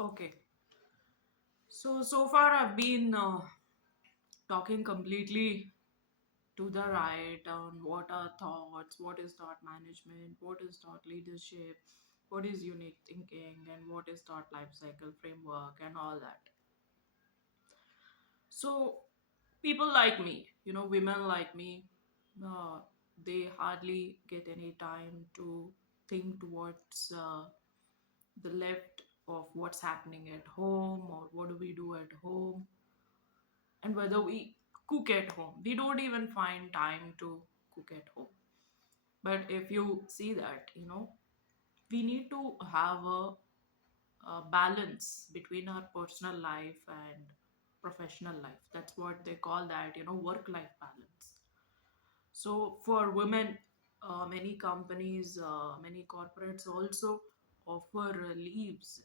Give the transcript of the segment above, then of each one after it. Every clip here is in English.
Okay. So far I've been talking completely to the right on what are thoughts, what is thought management, what is thought leadership, what is unique thinking, and what is thought life cycle framework, and all that. So people like me, women like me, uh, they hardly get any time to think towards the left of what's happening at home or what do we do at home and whether we cook at home. We don't even find time to cook at home. But if you see that, we need to have a balance between our personal life and professional life. That's what they call that, work life balance. So for women, many companies, many corporates also offer leaves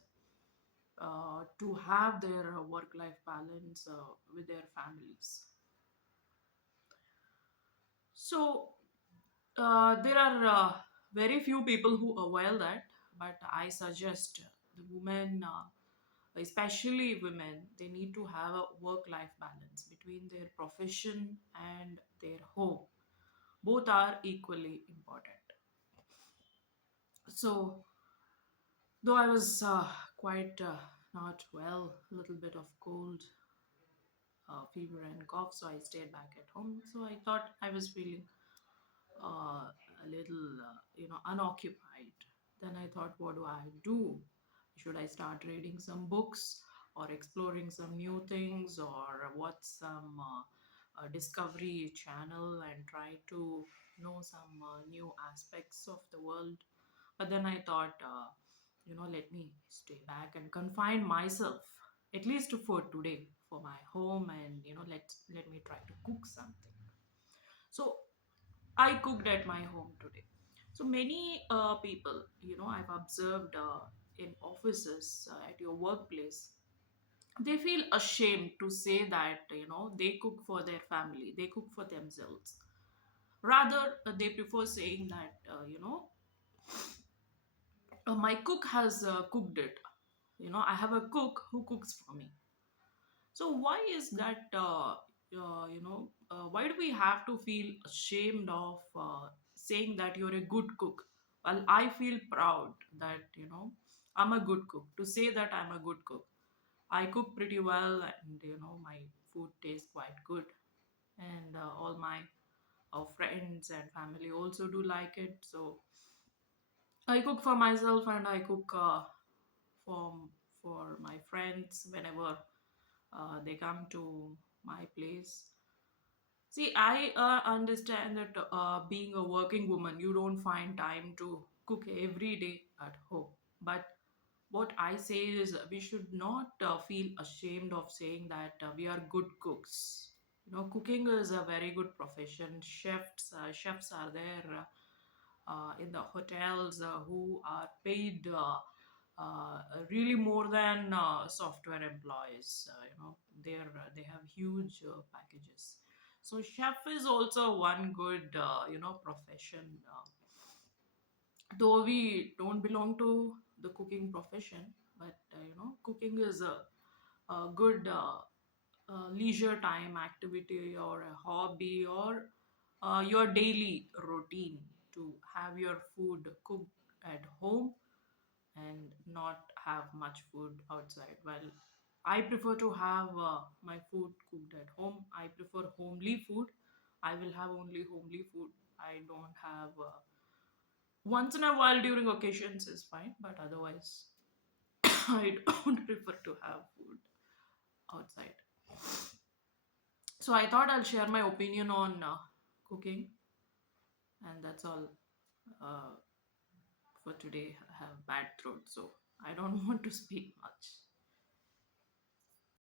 to have their work life balance with their families. So there are very few people who avail that, but I suggest the women, especially women, they need to have a work life balance between their profession and their home. Both are equally important. So, though I was quite not well, a little bit of cold, fever, and cough, so I stayed back at home. So I thought I was feeling a little, unoccupied. Then I thought, what do I do? Should I start reading some books or exploring some new things or watch some Discovery Channel and try to know some new aspects of the world? But then I thought, let me stay back and confine myself, at least for today, for my home, and let me try to cook something. So I cooked at my home today. So many people, I've observed in offices, at your workplace, they feel ashamed to say that, they cook for their family, they cook for themselves. Rather, they prefer saying that, my cook has cooked it. I have a cook who cooks for me. So why is that? Why do we have to feel ashamed of saying that you're a good cook? Well, I feel proud that I'm a good cook. To say that I'm a good cook, I cook pretty well, and my food tastes quite good, and all my friends and family also do like it. So I cook for myself, and I cook for my friends whenever they come to my place. See, I understand that being a working woman, you don't find time to cook every day at home. But what I say is we should not feel ashamed of saying that we are good cooks. Cooking is a very good profession. Chefs are there in the hotels who are paid really more than software employees. They have huge packages. So chef is also one good profession. Though we don't belong to the cooking profession, but cooking is a good leisure time activity or a hobby or your daily routine to have your food cooked at home and not have much food outside. Well, I prefer to have my food cooked at home. I prefer homely food. I will have only homely food. I don't have once in a while during occasions is fine, but otherwise, I don't prefer to have food outside. So I thought I'll share my opinion on cooking, and that's all for today. I have bad throat, so I don't want to speak much.